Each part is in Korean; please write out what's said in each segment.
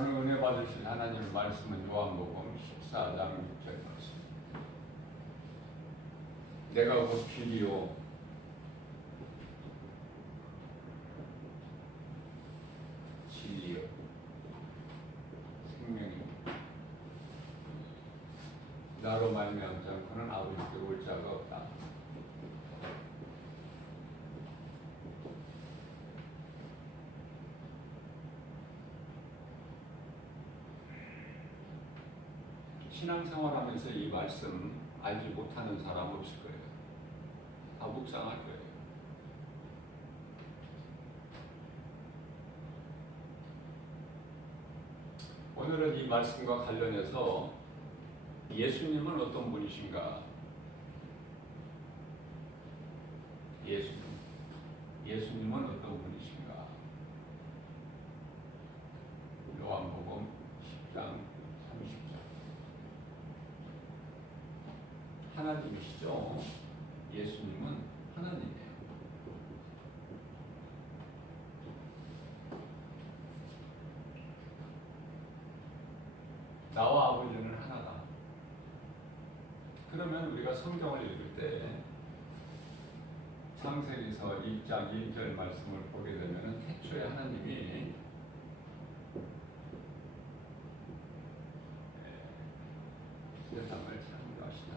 오늘 은혜 받으실 하나님의 말씀은 요한복음 14장 6절 말씀. 내가 곧 길이요 진리요 생명입니다. 나로 말미암지 않고는 아버지께 올 자가 없다. 신앙생활하면서 이 말씀 알지 못하는 사람 없을 거예요. 다 묵상할 거예요. 오늘은 이 말씀과 관련해서 예수님은 어떤 분이신가? 예수님은 어떤 분이신가? 요한복음 10장 30절. 하나님이시죠? 예수님은 하나님이에요. 나와 아버지는 하나다. 그러면 우리가 성경을 읽을 때 창세기서 1장 1절 말씀을 보게 되면 태초에 하나님이 세상을 창조하시다.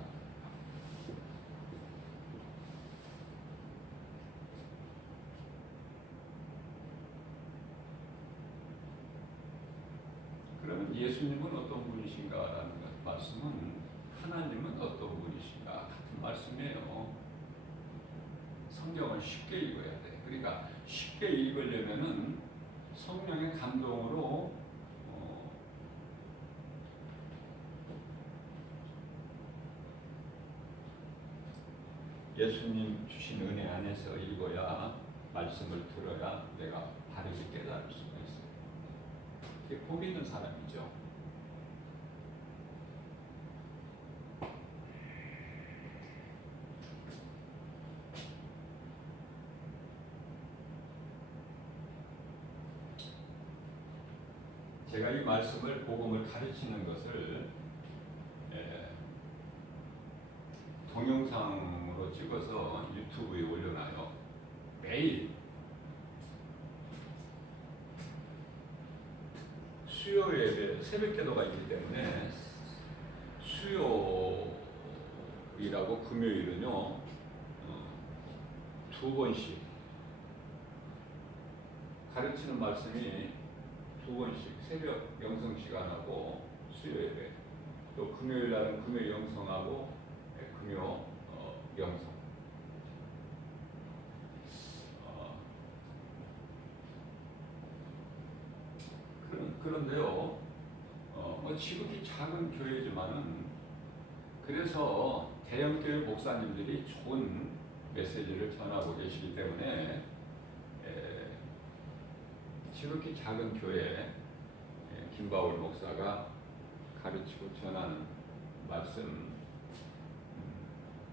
그러면 예수님은 어떤 분이신가라는 말씀은 하나님은 어떤 분이신가 같은 말씀이에요. 성경을 쉽게 읽어야 돼. 그러니까 쉽게 읽으려면은 성령의 감동으로 예수님 주신 은혜 안에서 읽어야 말씀을 들어야 내가 바르게 깨달을 수가 있어요. 이게 복 있는 사람이죠. 제가 이 말씀을 복음을 가르치는 것을 동영상으로 찍어서 유튜브에 올려놔요. 매일 수요 예배 새벽 기도가 있기 때문에 수요일하고 금요일은요 2번씩 가르치는 말씀이 2번씩 새벽 영성 시간하고 수요 예배, 또 금요일 날은 금요 영성하고 금요 영성. 그런데요, 뭐 지극히 작은 교회지만은 그래서 대형교회 목사님들이 좋은 메시지를 전하고 계시기 때문에 지극히 작은 교회 김바울 목사가 가르치고 전하는 말씀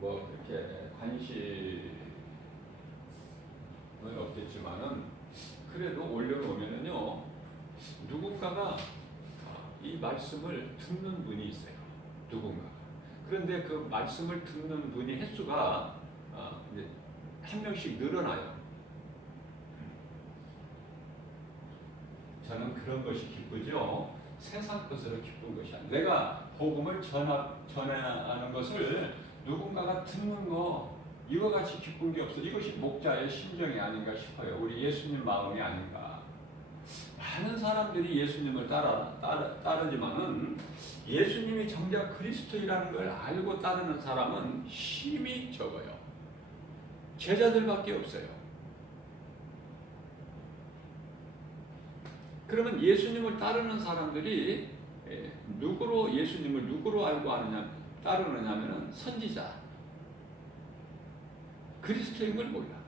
뭐 이렇게 관심은 없겠지만은 그래도 올려놓으면은요 누군가가 이 말씀을 듣는 분이 있어요. 누군가. 그런데 그 말씀을 듣는 분이 횟수가 이제 한 명씩 늘어나요. 저는 그런 것이 기쁘죠. 세상 것으로 기쁜 것이 아니라 내가 복음을 전하는 것을 누군가가 듣는 거 이와 같이 기쁜 게 없어. 이것이 목자의 심정이 아닌가 싶어요. 우리 예수님 마음이 아닌가. 많은 사람들이 예수님을 따르지만은 예수님이 정작 그리스도이라는 걸 알고 따르는 사람은 힘이 적어요. 제자들밖에 없어요. 그러면 예수님을 따르는 사람들이 누구로 예수님을 누구로 알고 따르느냐면은 선지자, 그리스도인 걸 몰라.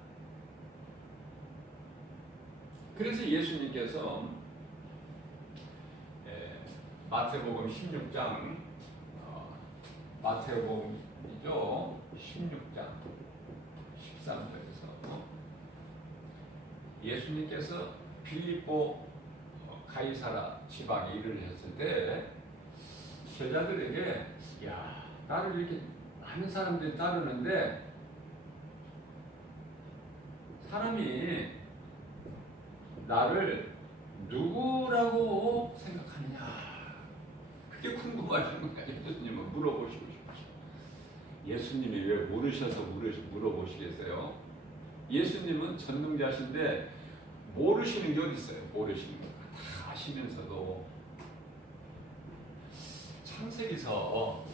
그래서 예수님께서 마태복음 16장 마태복음이죠. 16장 13절에서 예수님께서 빌립보 가이사라 지방에 이르렀을 때 제자들에게 야, 나를 이렇게 많은 사람들이 따르는데 사람이 나를 누구라고 생각하느냐, 그게 궁금하신 거예요. 예수님은 물어보시고 싶으시죠. 예수님이 왜 모르셔서 물어보시겠어요? 예수님은 전능자신데 모르시는 게 어디 있어요? 모르시는 거 다 아시면서도. 창세기서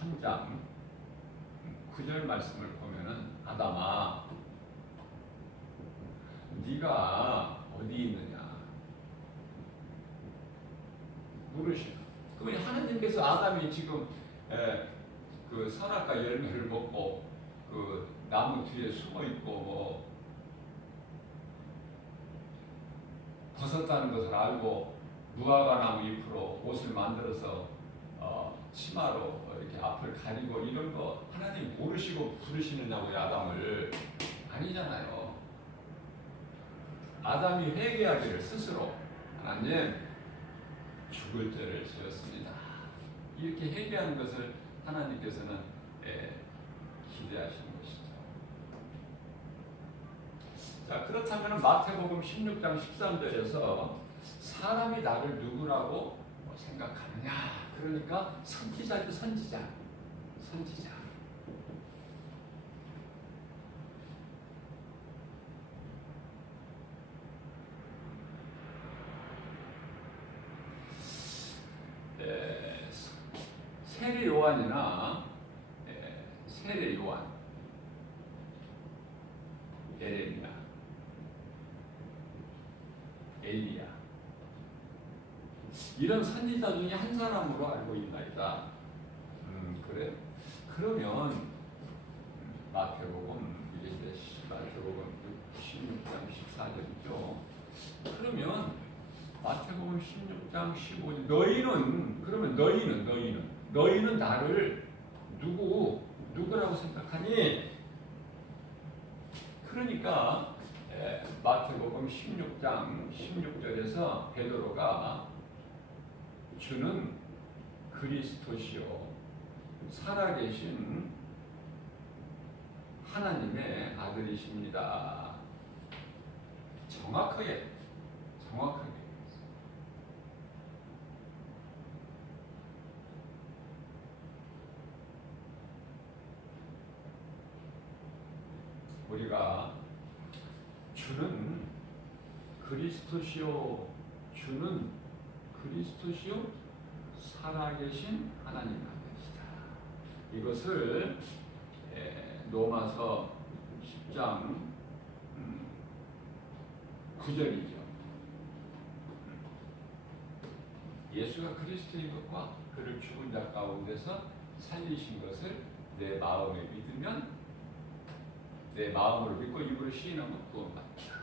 3장 9절 말씀을 보면은 아담아, 네가 어디 있느냐 물으시고, 그러면 하나님께서 아담이 지금 그 선악과 열매를 먹고 그 나무 뒤에 숨어 있고 뭐 벗었다는 것을 알고 무화과 나무 잎으로 옷을 만들어서 치마로 이렇게 앞을 가리고 이런 거 하나님 모르시고 부르시느냐고요, 아담을. 아니잖아요. 아담이 회개하기를 스스로 하나님 죽을 죄를 지었습니다, 이렇게 회개하는 것을 하나님께서는 기대하시는 것이죠. 자, 그렇다면 마태복음 16장 13절에서 사람이 나를 누구라고 생각하느냐, 그러니까 선지자죠. 선지자. 세례 요한이나 세례 요한, 에레미야, 엘리야, 이런 선지자 중에 한 사람으로 알고 있나이다. 그래? 그러면 마태복음 16장 14절이죠. 그러면 마태복음 16장 15절 너희는 나를 누구라고 생각하니? 그러니까 마태복음 16장 16절에서 베드로가 주는 그리스도시요 살아계신 하나님의 아들이십니다, 정확하게 우리가 주는 그리스도시요 살아계신 하나님 아버지다, 이것을 로마서 10장 9절이죠. 예수가 그리스도인 것과 그를 죽은 자 가운데서 살리신 것을 내 마음에 믿으면, 내 마음으로 믿고 입으로 시인하면 구원받다.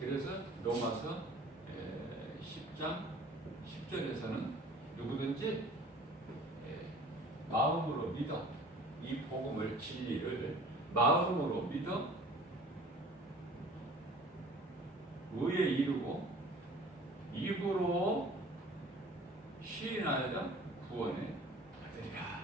그래서 로마서 10장 10절에서는 누구든지 마음으로 믿어, 이 복음을, 진리를 마음으로 믿어 의에 이르고 입으로 시인하여야 구원에 받으리라.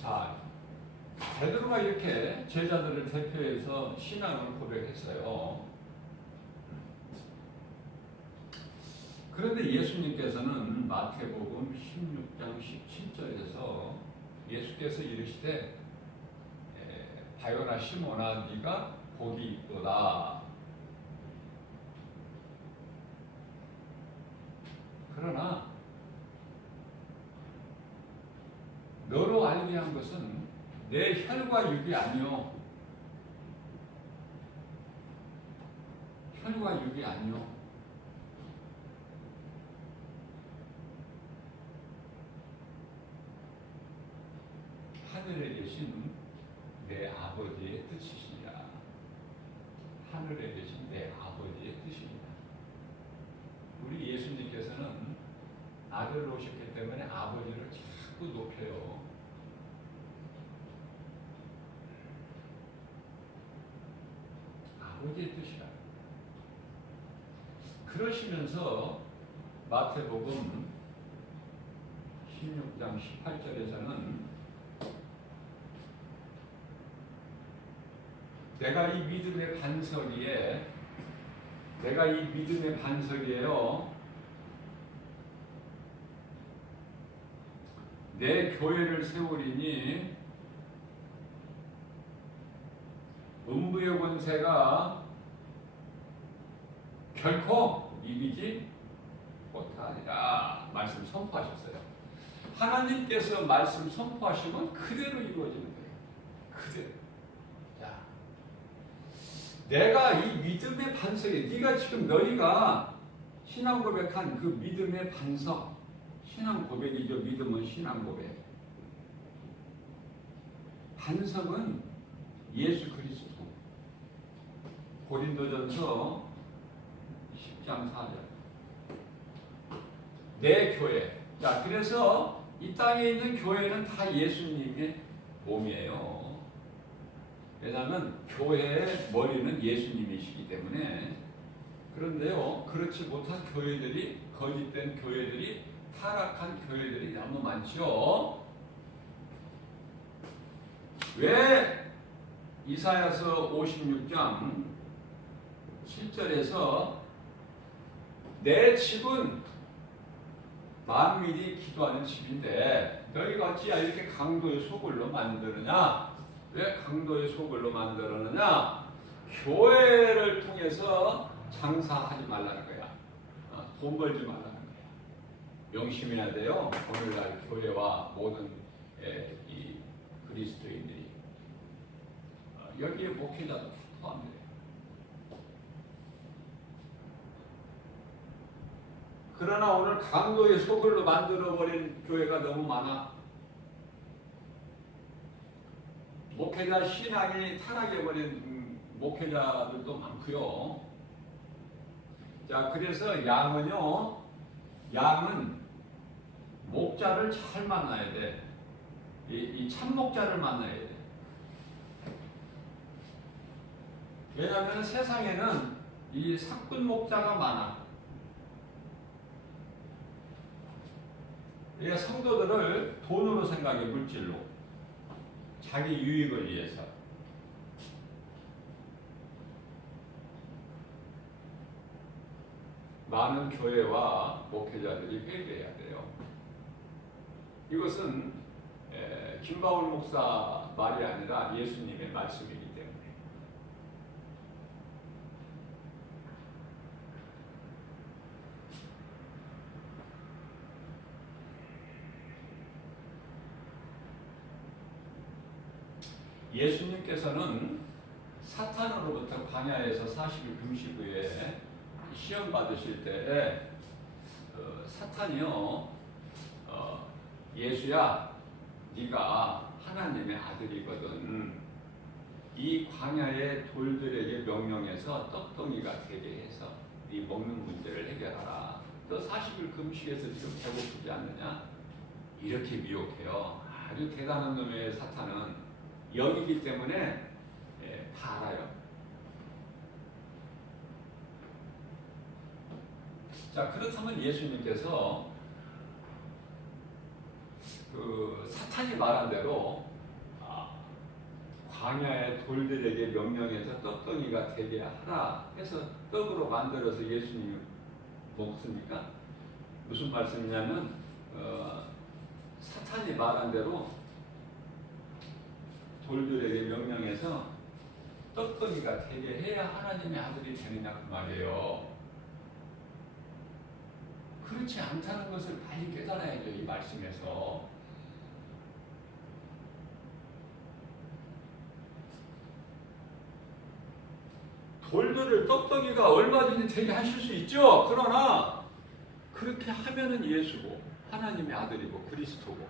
자, 베드로가 이렇게 제자들을 대표해서 신앙을 고백했어요. 그런데 예수님께서는 마태복음 16장 17절에서 예수께서 이르시되 바요나 시몬아 네가 복이 있도다. 그러나 너로 알게 한 것은 내 혈과 육이 아니요, 하늘에 계신 내 아버지의 뜻이시니라. 하늘에 계신 내 아버지의 뜻이니라. 우리 예수님께서는 아들을 오셨기 때문에 아버지를 자꾸 높여요. 아버지의 뜻이라. 그러시면서 마태복음 16장 18절에서는 내가 이 믿음의 반석이에요. 내 교회를 세우리니 음부의 권세가 결코 이기지 못하리라 말씀 선포하셨어요. 하나님께서 말씀 선포하시면 그대로 이루어지는 거예요. 그대로. 자, 내가 이 믿음의 반석에 네가 지금 너희가 신앙 고백한 그 믿음의 반석, 신앙 고백이죠. 믿음은 신앙 고백. 반석은 예수 그리스도. 고린도전서 10장 4절. 내 교회. 자, 그래서 이 땅에 있는 교회는 다 예수님의 몸이에요. 왜냐하면 교회의 머리는 예수님이시기 때문에. 그런데요, 그렇지 못한 교회들이, 거짓된 교회들이, 타락한 교회들이 너무 많죠. 왜 이사야서 56장 7절에서 내 집은 만민이 기도하는 집인데 너희가 어찌 이렇게 강도의 소굴로 만드느냐? 왜 강도의 소굴로 만들었느냐? 교회를 통해서 장사하지 말라는 거야. 돈 벌지 말라는 거야. 명심해야 돼요. 오늘날 교회와 모든 이 그리스도인들이 여기에 목회자도 포함돼요. 그러나 오늘 강도의 소굴로 만들어버린 교회가 너무 많아. 목회자 신앙이 타락해버린 목회자들도 많고요. 자, 그래서 양은 목자를 잘 만나야 돼. 이 참목자를 만나야 돼. 왜냐하면 세상에는 이 사꾼 목자가 많아. 그러니까 성도들을 돈으로 생각해, 물질로. 자기 유익을 위해서. 많은 교회와 목회자들이 회개해야 돼요. 이것은 김바울 목사 말이 아니라 예수님의 말씀이기 때문에. 예수님께서는 사탄으로부터 광야에서 40일 금식 후에 시험 받으실 때 사탄이요, 예수야, 네가 하나님의 아들이거든. 이 광야의 돌들에게 명령해서 떡덩이가 되게 해서 네 먹는 문제를 해결하라. 너 40일 금식에서 지금 배고프지 않느냐? 이렇게 미혹해요. 아주 대단한 놈의 사탄은. 영이기 때문에 다 알아요. 자, 그렇다면 예수님께서 그 사탄이 말한 대로 광야의 돌들에게 명령해서 떡덩이가 되게 하라 해서 떡으로 만들어서 예수님이 먹습니까? 무슨 말씀이냐면 사탄이 말한 대로 돌들에게 명령해서 떡덩이가 되게 해야 하나님의 아들이 되느냐 그 말이에요. 그렇지 않다는 것을 빨리 깨달아야죠. 이 말씀에서. 돌들을 떡덩이가 얼마든지 되게 하실 수 있죠. 그러나 그렇게 하면은 예수고 하나님의 아들이고 그리스도고,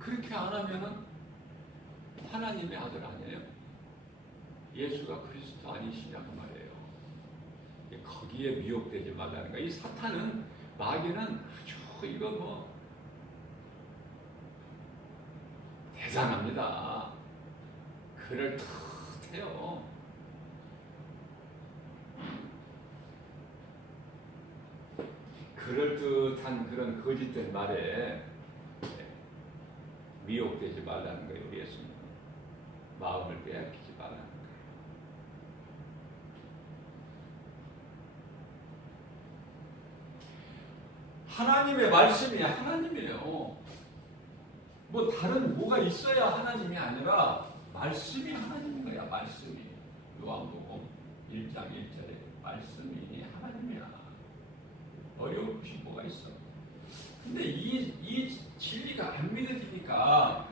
그렇게 안 하면은 하나님의 아들 아니에요? 예수가 그리스도 아니시냐고 말이에요. 거기에 미혹되지 말라는 거예요. 이 사탄은 마귀는 아주 이거 뭐 대단합니다. 그럴듯해요. 그럴듯한 그런 거짓된 말에 미혹되지 말라는 거예요. 우리 예수님은 마음을 빼앗기지 말라는 거예요. 하나님의 말씀이 하나님이에요. 뭐 다른 뭐가 있어야 하나님이 아니라 말씀이 하나님인 거야. 말씀이. 요한복음 1장 1절에 말씀이 하나님이야. 어려울 것이 뭐가 있어. 근데 이 진리가 안 믿어지니까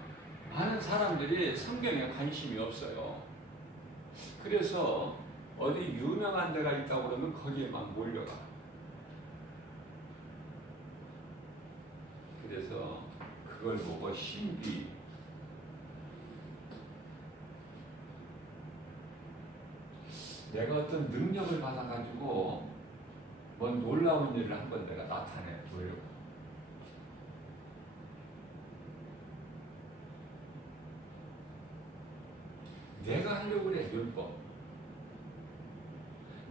많은 사람들이 성경에 관심이 없어요. 그래서 어디 유명한 데가 있다고 그러면 거기에 막 몰려가. 그래서 그걸 보고 신비, 내가 어떤 능력을 받아가지고 뭔 놀라운 일을 한번 내가 나타내 보려고. 내가 하려고 그래. 율법.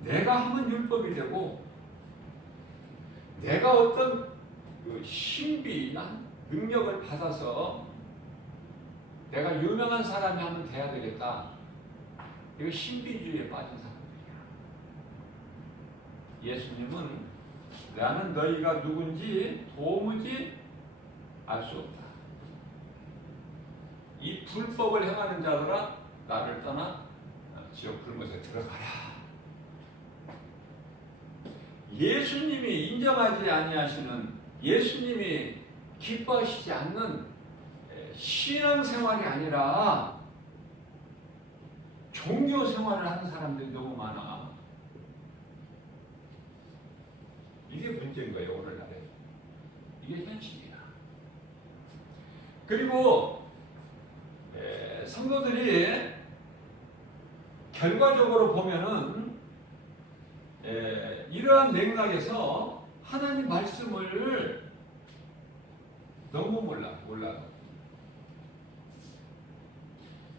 내가 하면 율법이 되고, 내가 어떤 그 신비나 능력을 받아서 내가 유명한 사람이 하면 돼야 되겠다. 이거 신비주의에 빠진 사람들이야. 예수님은 나는 너희가 누군지 도무지 알 수 없다. 이 불법을 행하는 자들아 나를 떠나 지옥 불못에 들어가라. 예수님이 인정하지 아니하시는, 예수님이 기뻐하시지 않는 신앙생활이 아니라 종교생활을 하는 사람들이 너무 많아. 이게 문제인 거예요. 오늘날에. 이게 현실이야. 그리고 성도들이 결과적으로 보면은 이러한 맥락에서 하나님 말씀을 너무 몰라.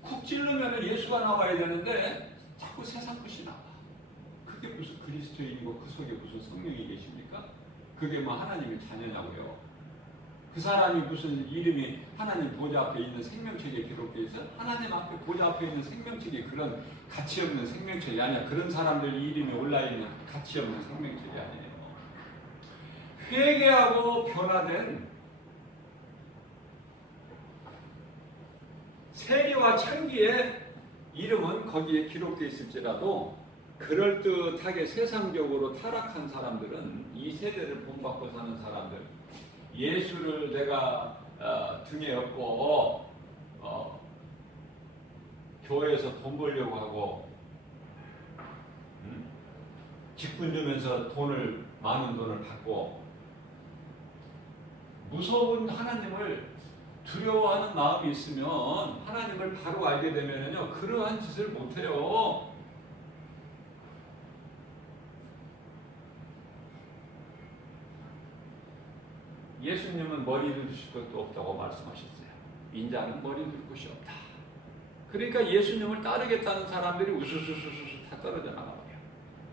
쿡 찔르면 예수가 나와야 되는데 자꾸 세상 것이 나와. 그게 무슨 그리스도인이고 그 속에 무슨 성령이 계십니까? 그게 뭐 하나님의 자녀냐고요. 그 사람이 무슨 이름이 하나님 보좌 앞에 있는 생명책에 기록되어 있어? 하나님 앞에 보좌 앞에 있는 생명책이 그런 가치 없는 생명책이 아니야. 그런 사람들 이름이 올라있는 가치 없는 생명책이 아니에요. 회개하고 변화된 세리와 창기의 이름은 거기에 기록되어 있을지라도 그럴듯하게 세상적으로 타락한 사람들은, 이 세대를 본받고 사는 사람들, 예수를 내가 등에 업고 교회에서 돈 벌려고 하고 직분 주면서 많은 돈을 받고 무서운 하나님을 두려워하는 마음이 있으면, 하나님을 바로 알게 되면요 그러한 짓을 못해요. 예수님은 머리 둘 것도 없다고 말씀하셨어요. 인자는 머리 둘 곳이 없다. 그러니까 예수님을 따르겠다는 사람들이 우수수수수 다 떨어져 나가요.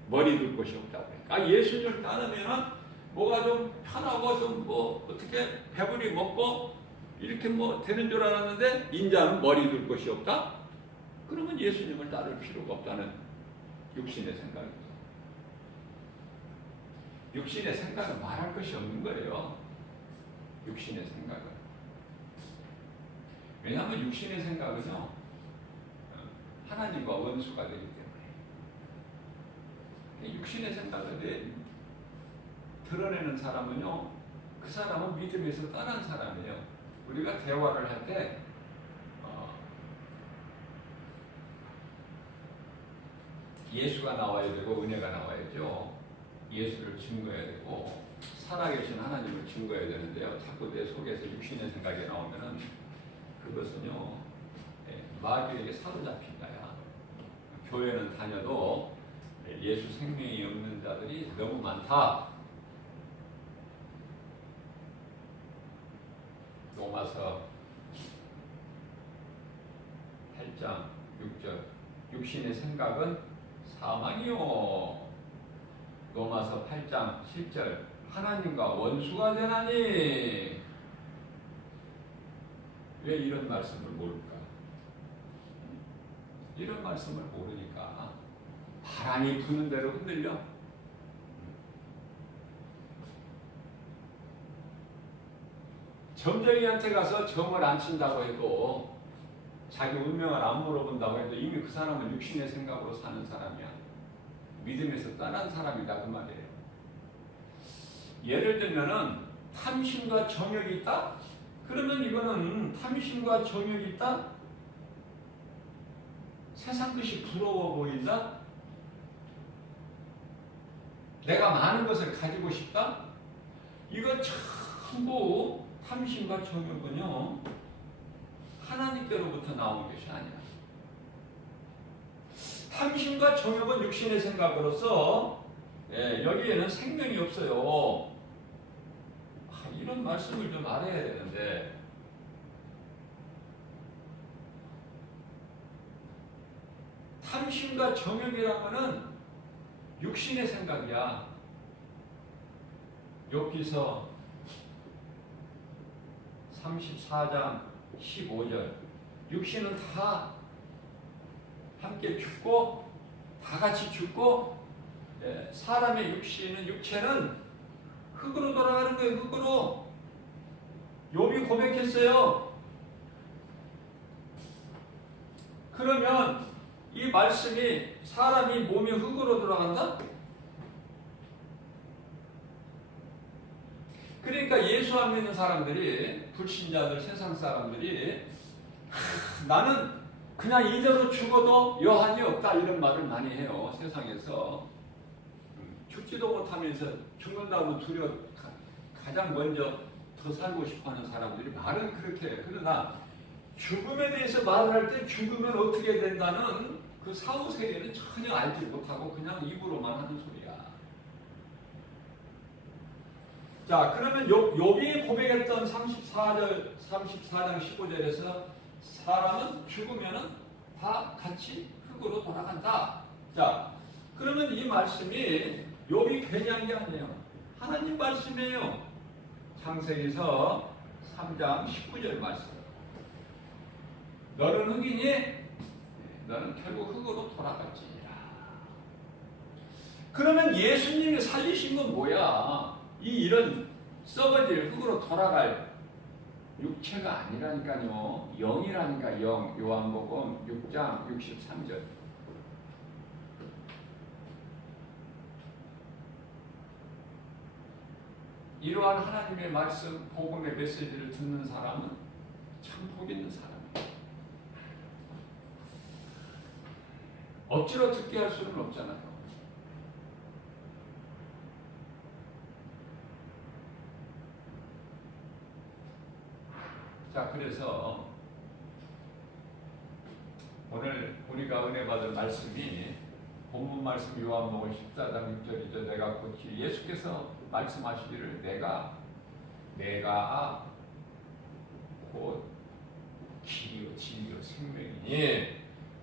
머리 둘 곳이 없다고. 그러니까 예수님을 따르면 뭐가 좀 편하고 좀 뭐 어떻게 배부리 먹고 이렇게 뭐 되는 줄 알았는데, 인자는 머리 둘 곳이 없다? 그러면 예수님을 따를 필요가 없다는 육신의 생각이죠. 육신의 생각은 말할 것이 없는 거예요. 육신의 생각은. 왜냐하면 육신의 생각은요 하나님과 원수가 되기 때문에. 육신의 생각을 드러내는 사람은요, 그 사람은 믿음에서 떠난 사람이에요. 우리가 대화를 할 때 예수가 나와야 되고 은혜가 나와야죠. 예수를 증거해야 되고 살아계신 하나님을 증거해야 되는데요, 자꾸 내 속에서 육신의 생각이 나오면은 그것은요 마귀에게 사로잡힌 거야. 교회는 다녀도 예수 생명이 없는 자들이 너무 많다. 로마서 8장 6절 육신의 생각은 사망이요. 로마서 8장 7절 하나님과 원수가 되나니. 왜 이런 말씀을 모를까? 이런 말씀을 모르니까 바람이 부는 대로 흔들려. 점쟁이한테 가서 점을 안 친다고 해도 자기 운명을 안 물어본다고 해도 이미 그 사람은 육신의 생각으로 사는 사람이야. 믿음에서 떠난 사람이다 그 말이에요. 예를 들면은 탐심과 정욕이 있다? 그러면 이거는 탐심과 정욕이 있다? 세상 것이 부러워 보인다? 내가 많은 것을 가지고 싶다? 이거 전부 탐심과 정욕은요 하나님께로부터 나오는 것이 아니야. 탐심과 정욕은 육신의 생각으로서 여기에는 생명이 없어요. 이런 말씀을 좀 알아야 되는데 탐심과 정욕이라면은 육신의 생각이야. 욥기서 34장 15절 육신은 다 함께 죽고 다 같이 죽고 사람의 육체는 흙으로 돌아가는 거예요. 흙으로. 욥이 고백했어요. 그러면 이 말씀이 사람이 몸이 흙으로 돌아간다? 그러니까 예수 안 믿는 사람들이, 불신자들, 세상 사람들이 나는 그냥 이대로 죽어도 여한이 없다 이런 말을 많이 해요. 세상에서 죽지도 못하면서 죽는다고 두려워 가장 먼저 더 살고 싶어하는 사람들이 말은 그렇게 해요. 그러나 죽음에 대해서 말을 할 때 죽으면 어떻게 된다는 그 사후 세계는 전혀 알지 못하고 그냥 입으로만 하는 소리야. 자, 그러면 욥이 고백했던 34장 15절에서 사람은 죽으면은 다 같이 흙으로 돌아간다. 자, 그러면 이 말씀이 욥이 괜히 한 게 아니에요. 하나님 말씀이에요. 창세기서 3장 19절 말씀. 너는 흙이니 너는 결국 흙으로 돌아갔지니라. 그러면 예수님이 살리신 건 뭐야? 이런 썩어질 흙으로 돌아갈 육체가 아니라니까요. 영이라니까 영. 요한복음 6장 63절. 이러한 하나님의 말씀, 복음의 메시지를 듣는 사람은 참 복 있는 사람이에요. 억지로 듣게 할 수는 없잖아요. 자, 그래서 오늘 우리가 은혜 받을 말씀이 본문 말씀 요한복음 14장 6절이죠. 내가 곧 길, 예수께서 말씀하시기를 내가 곧 길이요 진리요 생명이니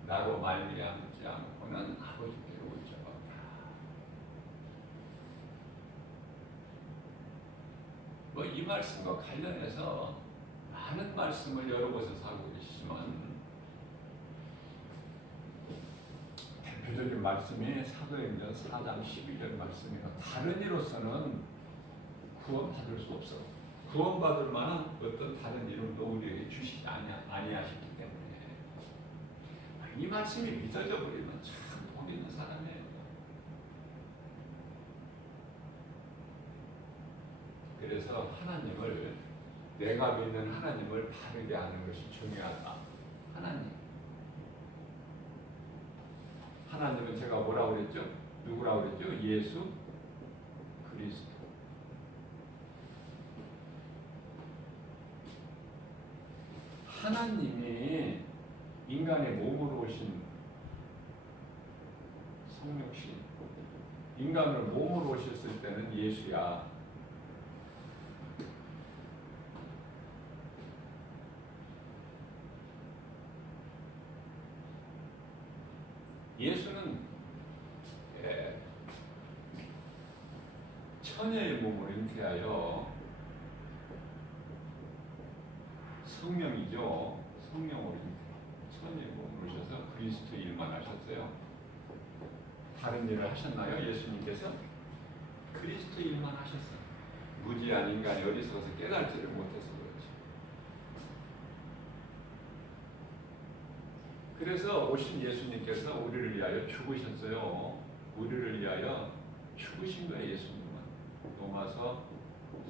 나로 말미암지 않고는 아버지께로 올 자가 없다. 뭐 이 말씀과 관련해서 많은 말씀을 여러 곳에서 하고 계시지만 대표적인 말씀이 사도행전 4장 12절 말씀이라 다른 이로서는 구원받을 수 없어. 구원받을 만한 어떤 다른 이름도 우리에게 주시지 아니하시기 때문에 이 말씀이 믿어져 버리면 참 복 있는 사람이에요. 그래서 하나님을, 내가 믿는 하나님을 바르게 아는 것이 중요하다. 하나님은 제가 뭐라고 그랬죠? 누구라고 그랬죠? 예수 그리스도. 하나님이 인간의 몸으로 오신 성육신, 인간을 몸으로 오셨을 때는 예수야. 예수는 처녀의 몸을 잉태하여 성령이죠. 성령으로 처녀의 몸을 오셔서 그리스도 일만 하셨어요. 다른 일을 하셨나요? 예수님께서? 그리스도 일만 하셨어요. 무지한 인간이 어리석어서 깨달지를 못해서 그렇죠. 그래서 오신 예수님께서 우리를 위하여 죽으셨어요. 우리를 위하여 죽으신 거예요. 예수님은. 로마서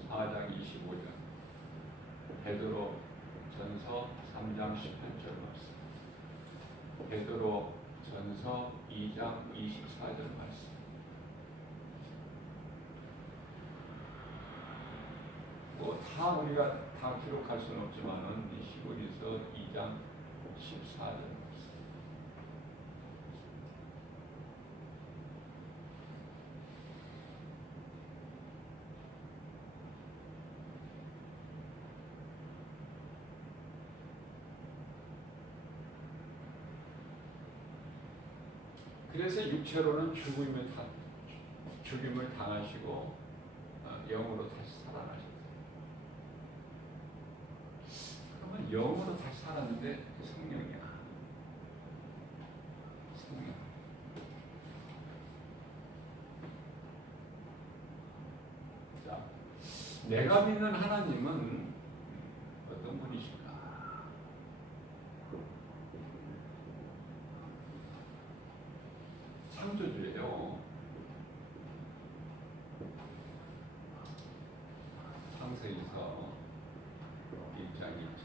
4장 25절, 베드로 전서 3장 18절 말씀, 베드로 전서 2장 24절 말씀. 뭐 다 우리가 다 기록할 수는 없지만은 히브리서 2장 14절 말씀. 그래서 육체로는 죽임을 당하시고 영으로 다시 살아나셨어요. 그러면 영으로 다시 살았는데 성령이야. 성령. 자, 내가 믿는 하나님은 어떤 분이실까? 창조주예요. 창세기서 1장 1절.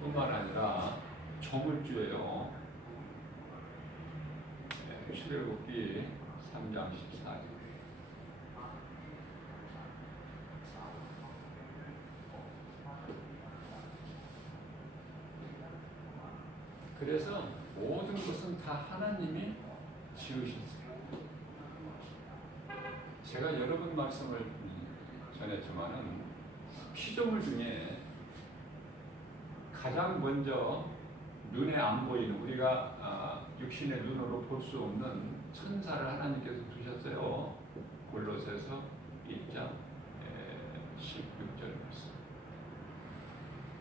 뿐만 아니라 조물주예요. 출애굽기 3장 14절. 그래서 모든 것은 다 하나님이 지으셨어요. 제가 여러 번 말씀을 전했지만은 피조물 중에 가장 먼저 눈에 안 보이는, 우리가 육신의 눈으로 볼 수 없는 천사를 하나님께서 두셨어요. 골로새서 1장 16절 말씀.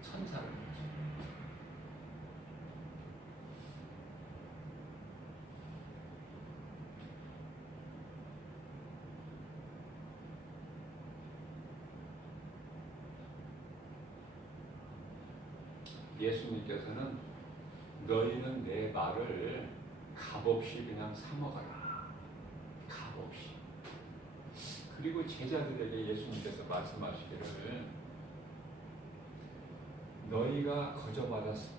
천사를 두셨어요. 예수님께서는 너희는 내 말을 값없이 그냥 사먹어라. 값없이. 그리고 제자들에게 예수님께서 말씀하시기를 너희가 거저받았으니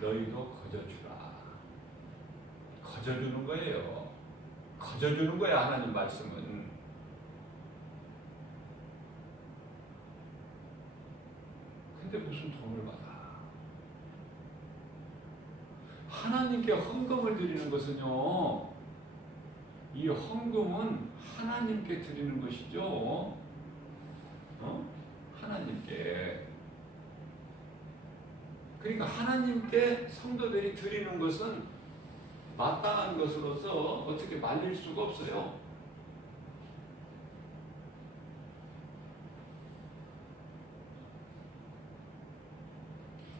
너희도 거저주라. 거저주는 거예요. 거저주는 거야, 하나님 말씀은. 근데 무슨 돈을 받아? 하나님께 헌금을 드리는 것은요, 이 헌금은 하나님께 드리는 것이죠. 하나님께. 그러니까 하나님께 성도들이 드리는 것은 마땅한 것으로서 어떻게 말릴 수가 없어요.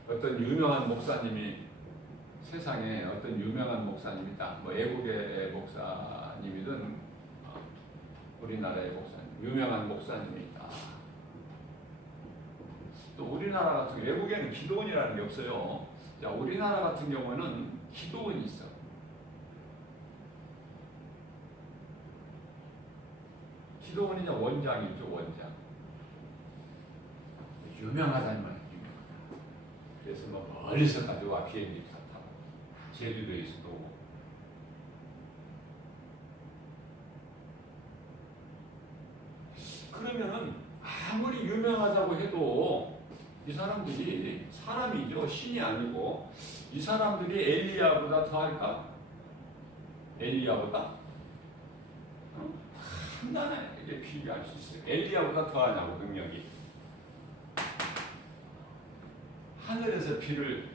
어떤 유명한 목사님이, 세상에 어떤 유명한 목사님이 있다. 뭐 애국의 목사님이든 우리나라의 목사님, 유명한 목사님이 있다. 또 우리나라 같은, 외국에는 기도원이라는 게 없어요. 자, 우리나라 같은 경우는 기도원이 있어. 기도원이냐 원장이죠, 원장. 유명하다는 말이에요. 그래서 뭐 멀리서까지 와, 비행기 타고 제주도에서도 오고. 그러면은 아무리 유명하다고 해도 이 사람들이 사람이죠, 신이 아니고, 이 사람들이 엘리야보다 더할까? 엘리야보다? 간단하게 비교할 수 있어요. 엘리야보다 더하냐고, 능력이. 하늘에서 비를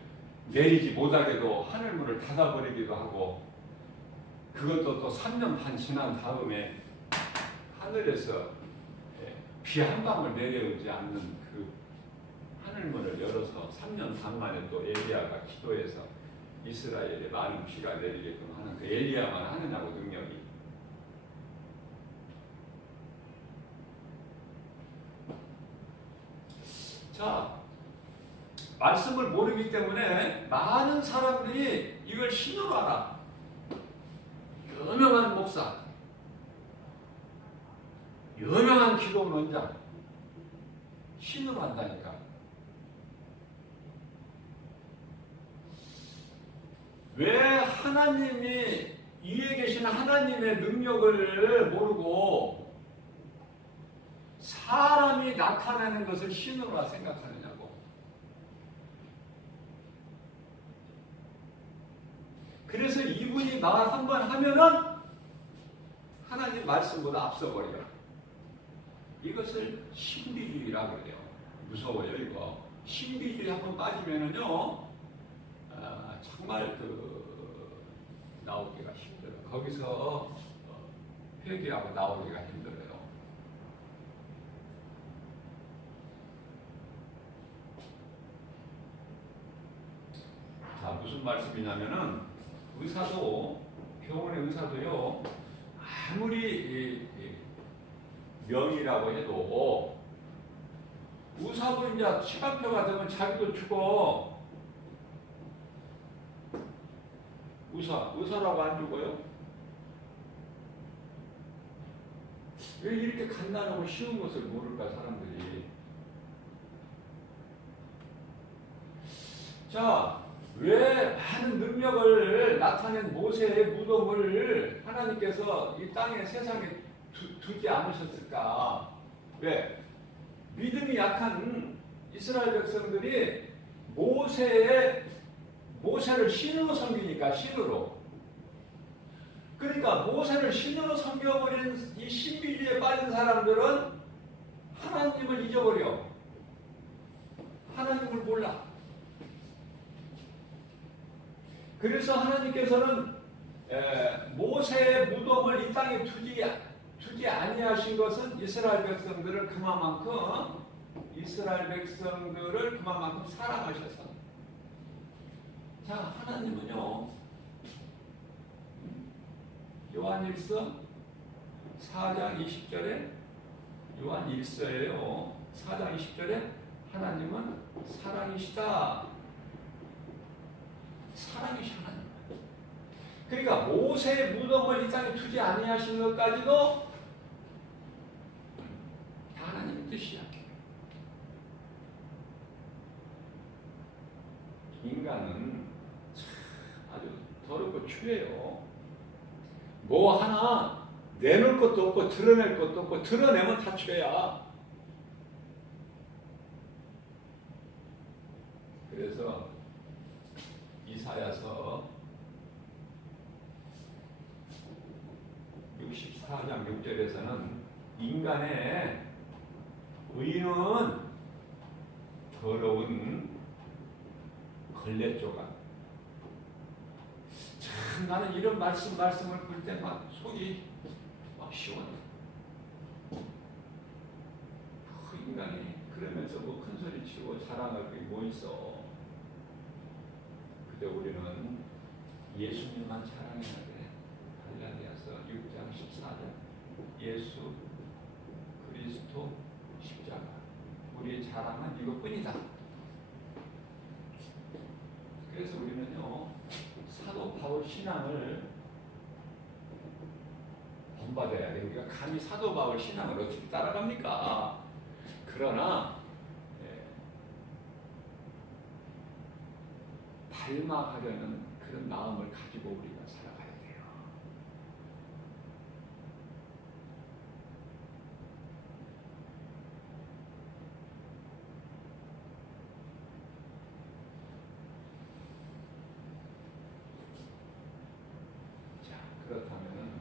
내리지 못하게도 하늘문을 닫아버리기도 하고, 그것도 또 3년 반 지난 다음에 하늘에서 비 한 방울 내려오지 않는 그 하늘문을 열어서 3년 반 만에 또 엘리야가 기도해서 이스라엘에 많은 비가 내리게끔 하는, 그 엘리야만 하느냐고 능력이. 자, 말씀을 모르기 때문에 많은 사람들이 이걸 신으로 알아. 유명한 목사, 유명한 기독론자, 신으로 한다니까. 왜 하나님이 위에 계신 하나님의 능력을 모르고 사람이 나타내는 것을 신으로 생각하느냐고. 그래서 이분이 말 한번 하면은 하나님 말씀보다 앞서버려. 이것을 신비주의라고 해요. 무서워요, 이거. 신비주의 한번 빠지면은요, 정말 나오기가 힘들어요. 거기서 회개하고 나오기가 힘들어요. 자, 무슨 말씀이냐면은, 의사도, 병원의 의사도요, 아무리 명의라고 해도 의사도 이제 시간표가 되면 자기도 죽어. 의사라고 안 죽어요? 왜 이렇게 간단하고 쉬운 것을 모를까, 사람들이. 자, 왜 많은 능력을 나타낸 모세의 무덤을 하나님께서 이 땅에 세상에 두지 않으셨을까? 왜? 믿음이 약한 이스라엘 백성들이 모세를 신으로 섬기니까, 신으로. 그러니까 모세를 신으로 섬겨버린 이 신비주의에 빠진 사람들은 하나님을 잊어버려. 하나님을 몰라. 그래서 하나님께서는 모세의 무덤을 이 땅에 두지 아니하신 것은 이스라엘 백성들을 그만큼 사랑하셔서. 자, 하나님은요, 요한 4장 20절에, 요한 1서예요. 4장 20절에 하나님은 사랑이시다. 사랑이시다. 그러니까 모세의 무덤을 이 땅에 두지 아니하신 것까지도 다 하나님의 뜻이야. 인간은 아주 더럽고 추해요. 뭐 하나 내놓을 것도 없고 드러낼 것도 없고, 드러내면 다 죄야. 그래서 이사야서 64장 6절에서는 인간의 의는 더러운 걸레조각. 참, 나는 이런 말씀을 볼 때 막 속이 막 시원해. 그 인간이 그러면서 뭐 큰 소리 치고 자랑할 게 뭐 있어. 그저 우리는 예수님만 자랑해야 돼. 갈라디아서 6장 14절. 예수 그리스도 십자가. 우리의 자랑은 이것뿐이다. 그래서 우리는요, 사도 바울 신앙을 본받아야 돼. 우리가 감히 사도 바울 신앙을 어떻게 따라갑니까? 그러나 닮아가려는 그런 마음을 가지고 우리가 살아가야 돼요. 자, 그렇다면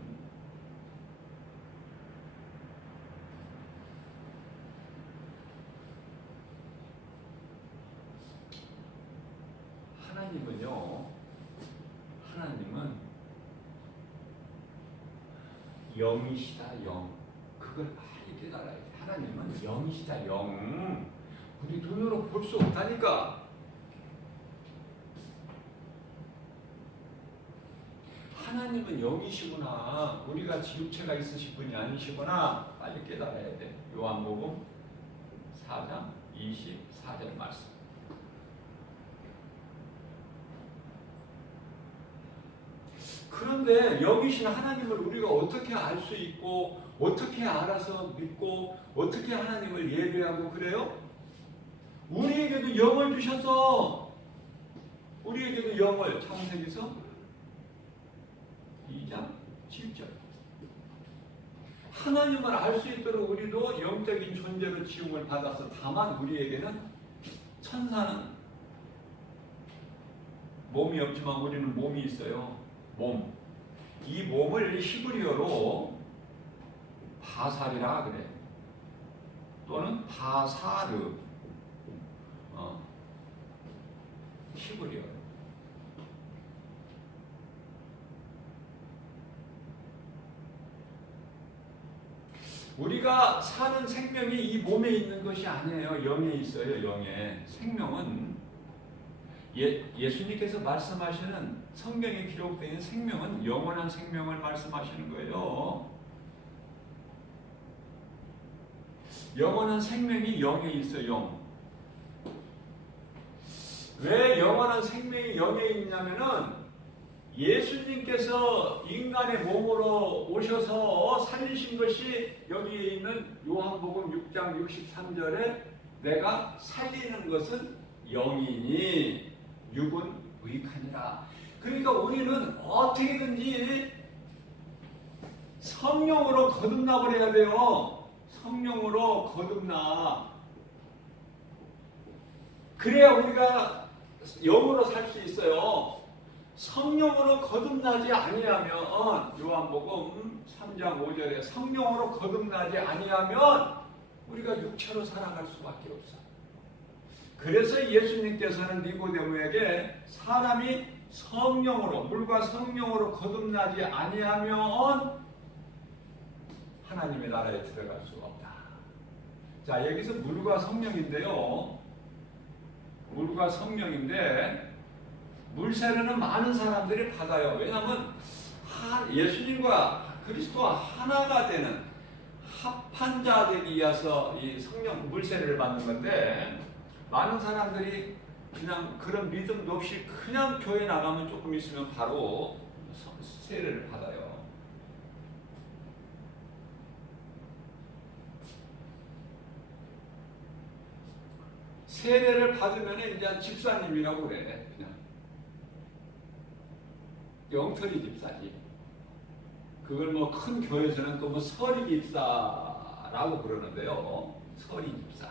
하나님은 영이시다, 영. 그걸 많이 깨달아야 돼. 하나님은 영이시다, 영. 우리 눈으로 볼 수 없다니까. 하나님은 영이시구나. 우리가 육체가 있으신 분이 아니시구나. 빨리 깨달아야 돼. 요한복음 4장 24절 말씀. 그런데 여기신 하나님을 우리가 어떻게 알 수 있고, 어떻게 알아서 믿고, 어떻게 하나님을 예배하고 그래요? 우리에게도 영을 주셔서, 우리에게도 영을, 창세기서 2장 7절. 하나님을 알 수 있도록 우리도 영적인 존재로 지음을 받아서, 다만 우리에게는, 천사는 몸이 없지만 우리는 몸이 있어요. 몸. 이 몸을 히브리어로 바살이라 그래. 또는 바사르. 히브리어. 우리가 사는 생명이 이 몸에 있는 것이 아니에요. 영에 있어요. 영에. 생명은 예수님께서 말씀하시는 성경에 기록되어 있는 생명은 영원한 생명을 말씀하시는 거예요. 영원한 생명이 영에 있어요. 영. 왜 영원한 생명이 영에 있냐면은 예수님께서 인간의 몸으로 오셔서 살리신 것이 여기에 있는 요한복음 6장 63절에 내가 살리는 것은 영이니 육은 무익하니라. 그러니까 우리는 어떻게든지 성령으로 거듭나 버려야 돼요. 성령으로 거듭나. 그래야 우리가 영으로 살 수 있어요. 성령으로 거듭나지 아니하면, 요한복음 3장 5절에 성령으로 거듭나지 아니하면 우리가 육체로 살아갈 수밖에 없어. 그래서 예수님께서는 니고데모에게 사람이 성령으로, 물과 성령으로 거듭나지 아니하면 하나님의 나라에 들어갈 수가 없다. 자, 여기서 물과 성령인데요. 물과 성령인데 물세례는 많은 사람들이 받아요. 왜냐하면 예수님과 그리스도와 하나가 되는 합한 자들이 이어서 이 성령 물세례를 받는 건데, 많은 사람들이 그냥 그런 믿음도 없이 그냥 교회 나가면 조금 있으면 바로 세례를 받아요. 세례를 받으면 이제 집사님이라고 그래. 그냥 영털이 집사지. 그걸 뭐 큰 교회에서는 또 뭐 서리 집사라고 그러는데요. 서리 집사.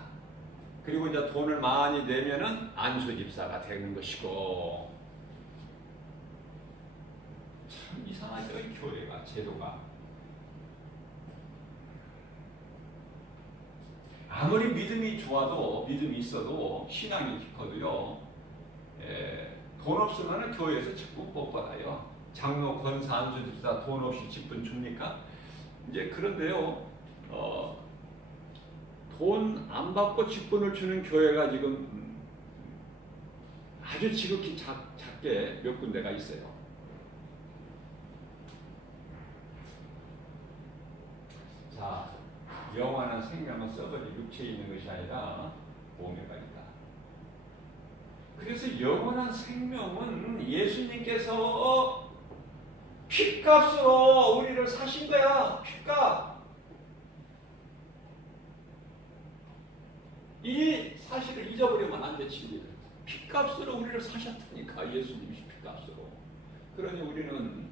그리고 이제 돈을 많이 내면은 안수 집사가 되는 것이고. 참 이상하죠, 이 교회가, 제도가. 아무리 믿음이 좋아도, 믿음이 있어도, 신앙이 깊어도요, 돈 없으면 교회에서 직분 못 받아요. 장로, 권사, 안수 집사 돈 없이 직분 줍니까? 이제 그런데요, 돈 안 받고 직분을 주는 교회가 지금 아주 지극히 작게 몇 군데가 있어요. 자, 영원한 생명은 썩어질 육체에 있는 것이 아니라 몸에가 있다. 그래서 영원한 생명은 예수님께서 핏값으로 우리를 사신 거야. 핏값. 이 사실을 잊어버리면 안 돼, 친구들. 핏값으로 우리를 사셨다니까, 예수님이 핏값으로. 그러니 우리는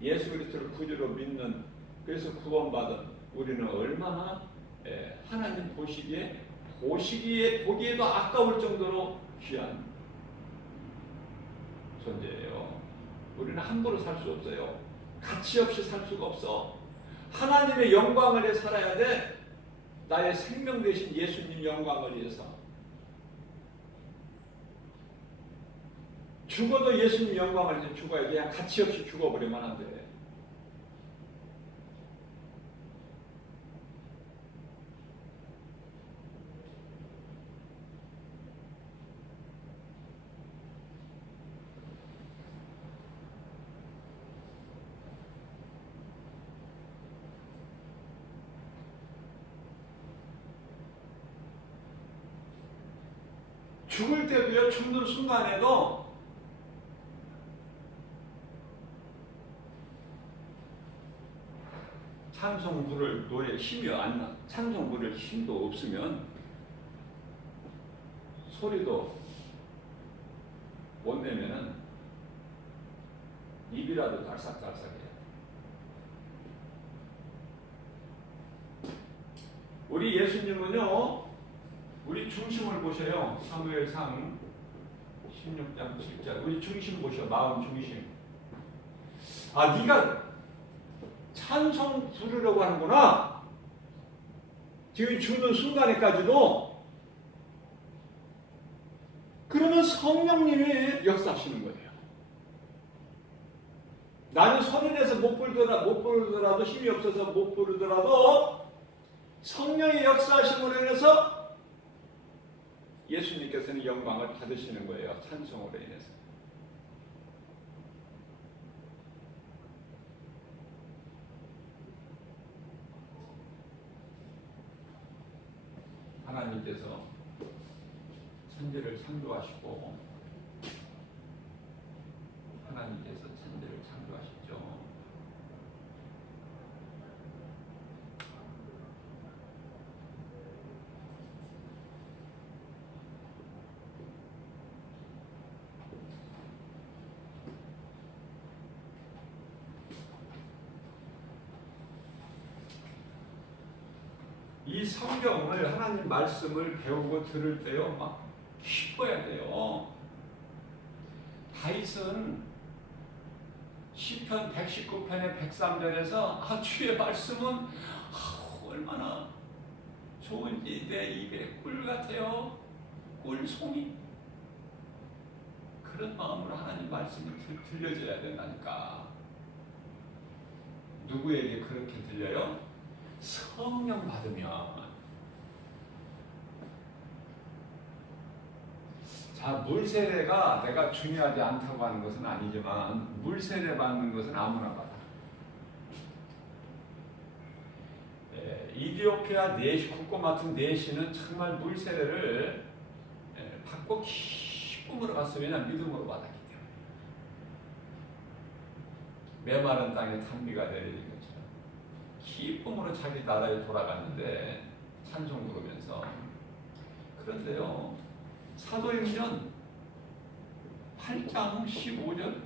예수 그리스도를 구주로 믿는, 그래서 구원받은 우리는 얼마나 하나님 보기에도 아까울 정도로 귀한 존재예요. 우리는 함부로 살 수 없어요. 가치 없이 살 수가 없어. 하나님의 영광을 위해 살아야 돼. 나의 생명 되신 예수님 영광을 위해서. 죽어도 예수님 영광을 위해서 죽어야 돼. 그냥 가치 없이 죽어버리면 안 돼. 죽을 때도요, 죽는 순간에도 찬송 부를 노래 힘이 안 나. 찬송 부를 힘도 없으면 소리도 못 내면은 입이라도 달싹달싹해요. 우리 예수님은요, 우리 중심을 보셔요. 사무엘상 16장 7절. 우리 중심 보셔. 마음 중심. 아, 네가 찬송 부르려고 하는구나. 지금 죽는 순간에까지도. 그러면 성령님이 역사하시는 거예요. 나는 소리내서 못 부르더라도 힘이 없어서 못 부르더라도 성령의 역사하심으로 인해서 예수님께서는 영광을 받으시는 거예요. 찬송으로 인해서. 하나님께서 천지를 창조하시고 하나님께서 천지를 창조하셨죠. 이 성경을 하나님 말씀을 배우고 들을 때요, 막 기뻐야 돼요. 다윗은 시편 119편의 103절에서 주의 말씀은 얼마나 좋은지 내 입에 꿀 같아요. 꿀송이. 그런 마음으로 하나님 말씀이 들려줘야 된다니까. 누구에게 그렇게 들려요? 성령 받으면. 자, 물세례가 내가 중요하지 않다고 하는 것은 아니지만 물세례 받는 것은 아무나 받아. 이디오피아 국고 맡은 내시는 정말 물세례를 받고 기쁨으로 갔으면 믿음으로 받았기 때문에. 메마른 땅에 단비가 내리는 것처럼 기쁨으로 자기 나라에 돌아갔는데 찬송 부르면서. 그런데요, 사도행전 8장 15절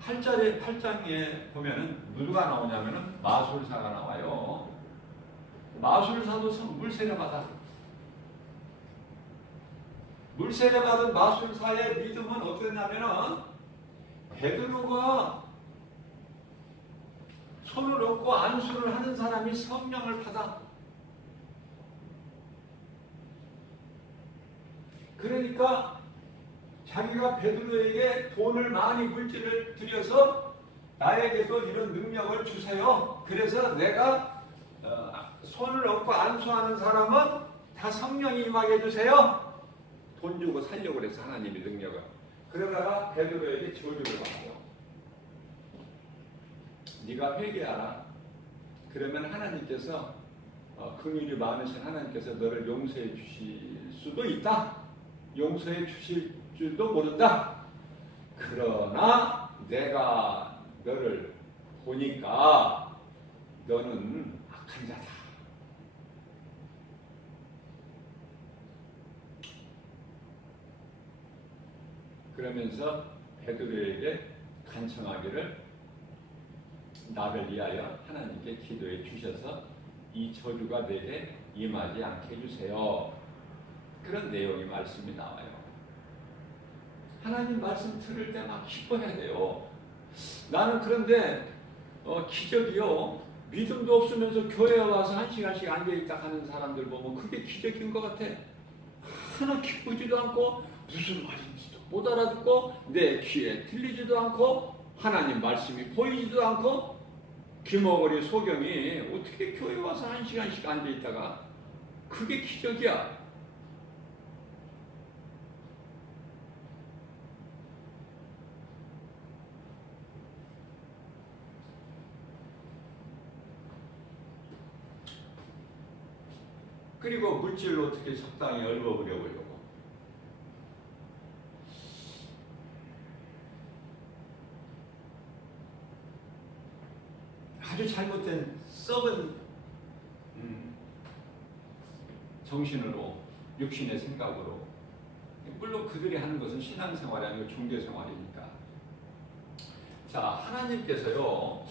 8장에 보면은 누가 나오냐면은 마술사가 나와요. 마술사도 물세례 받아. 물세례 받은 마술사의 믿음은 어땠냐면은 베드로가 손을 얹고 안수를 하는 사람이 성령을 받아. 그러니까 자기가 베드로에게 돈을 많이 물질을 들여서 나에게도 이런 능력을 주세요. 그래서 내가 손을 얹고 안수하는 사람은 다 성령이 임하게 해주세요. 돈 주고 살려고 그래서 하나님의 능력을. 그러다가 베드로에게 저주를 받아요. 네가 회개하라. 그러면 하나님께서 긍휼이 많으신 하나님께서 너를 용서해 주실 수도 있다. 용서해 주실 줄도 모른다. 그러나 내가 너를 보니까 너는 악한 자다. 그러면서 베드로에게 간청하기를 나를 위하여 하나님께 기도해 주셔서 이 저주가 내게 임하지 않게 해주세요. 그런 내용의 말씀이 나와요. 하나님 말씀 들을 때 막 기뻐해야 돼요. 나는 그런데 기적이요, 믿음도 없으면서 교회에 와서 1시간씩 앉아있다 하는 사람들 보면 그게 기적인 것 같아. 하나 기쁘지도 않고 무슨 말인지도 못 알아듣고 내 귀에 들리지도 않고 하나님 말씀이 보이지도 않고 귀머거리 소경이 어떻게 교회 와서 1시간씩 앉아있다가 그게 기적이야. 그리고 물질로 어떻게 적당히 얼버무려보려고. 아주 잘못된 썩은 정신으로 육신의 생각으로. 물론 그들이 하는 것은 신앙생활이 아니고 종교생활이니까. 자, 하나님께서요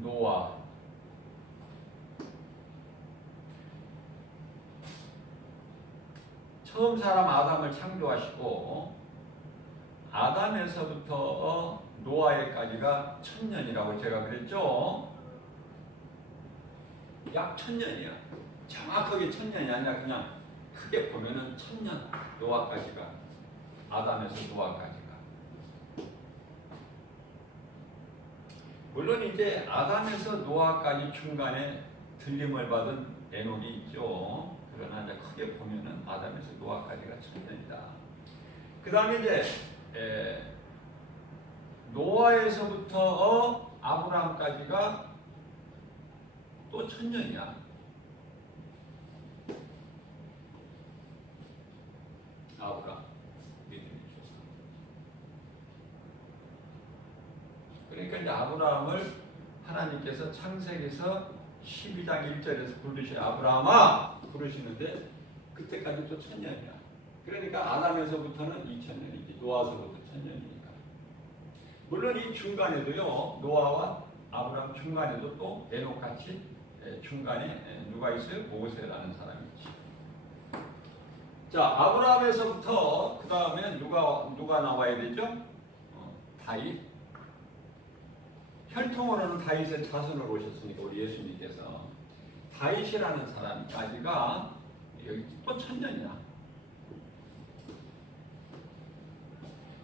노아, 처음 사람 아담을 창조하시고 아담에서부터 노아에까지가 1000년이라고 제가 그랬죠. 약 1000년이야. 정확하게 1000년이 아니라 그냥 크게 보면은 1000년. 노아까지가, 아담에서 노아까지가. 물론 이제 아담에서 노아까지 중간에 들림을 받은 에녹이 있죠. 그러나 이제 크게 보면은 아담에서 노아까지가 1000년이다. 그 다음에 이제 노아에서부터 아브라함까지가 또 1000년이야. 아브라함 믿음이 있어서. 그러니까 이제 아브라함을 하나님께서 창세기에서 12장 1절에서 부르시는 아브라함아 부르시는데 그때까지 또 1000년이야. 그러니까 아담에서부터는 2000년이지 노아서부터 1000년이니까. 물론 이 중간에도요 노아와 아브라함 중간에도 또 에녹같이 중간에 누가 있어요? 모세라는 사람이 있지. 자, 아브라함에서부터 그 다음에 누가 나와야 되죠? 다윗. 혈통으로는 다윗의 자손으로 오셨으니까 우리 예수님께서 다윗이라는 사람까지가 여기 또 1000년이야.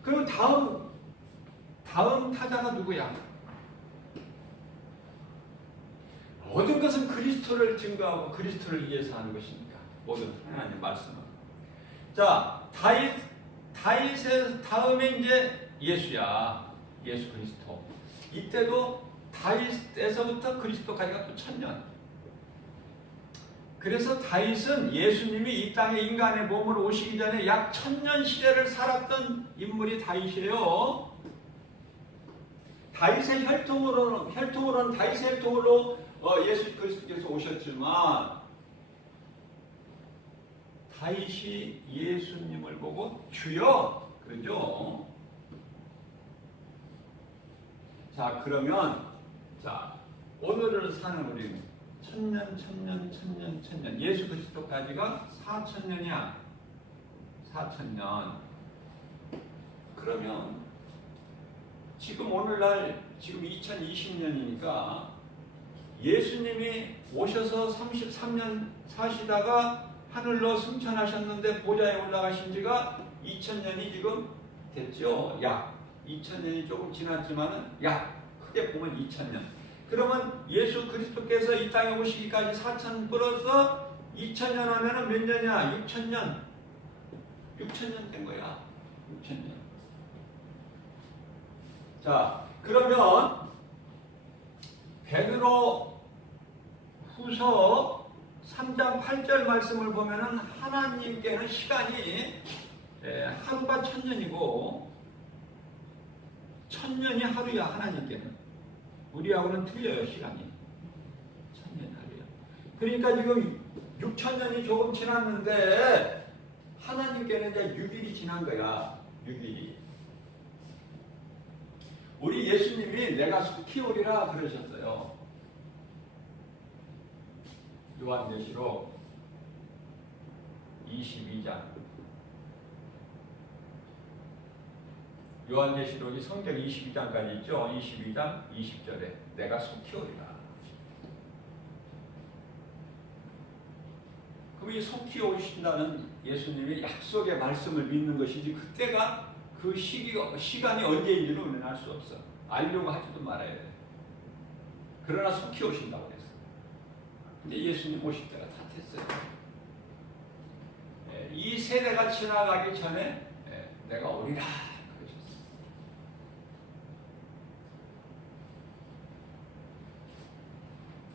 그럼 다음 타자가 누구야? 모든 것은 그리스도를 증거하고 그리스도를 위해서 하는 것이니까 모든 하나님 말씀은. 자, 다윗의 다음에 이제 예수야. 예수 그리스도. 이때도 다윗에서부터 그리스도까지가 또 1000년. 그래서 다윗은 예수님이 이 땅에 인간의 몸으로 오시기 전에 약 1000년 시대를 살았던 인물이 다윗이에요. 다윗의 혈통으로는 다윗의 혈통으로 예수 그리스도께서 오셨지만 다윗이 예수님을 보고 주여 그러죠. 자, 그러면 오늘을 사는 우리는 1000년 예수 그리스도까지가 4000년이야. 4000년. 그러면 지금 오늘날 지금 2020년이니까 예수님이 오셔서 33년 사시다가 하늘로 승천하셨는데 보좌에 올라가신 지가 2000년이 지금 됐죠. 약 2000년이 조금 지났지만은 약 크게 보면 2000년. 그러면 예수 그리스도께서 이 땅에 오시기까지 4000 플러스 2000년 안에는 몇 년이야? 6000년. 6000년 된 거야. 6000년. 자, 그러면 베드로 후서 3장 8절 말씀을 보면은 하나님께는 시간이 하루가 1000년이고 1000년이 하루야. 하나님께는. 우리하고는 틀려요. 시간이. 1000년이 하루야. 그러니까 지금 6000년이 조금 지났는데 하나님께는 이제 6일이 지난 거야. 6일이. 우리 예수님이 내가 키우리라 그러셨어요. 요한계시록 22장 요한계시록이 성경 22장까지 있죠. 22장 20절에 내가 속히 오리라. 그럼 이 속히 오신다는 예수님의 약속의 말씀을 믿는 것이지 그때가 그 시간이 언제인지는 우리는 알 수 없어. 알려고 하지도 말아야 돼. 그러나 속히 오신다고 했어. 근데 예수님 오실 때가 다 됐어요. 이 세대가 지나가기 전에 내가 오리라 그러셨어.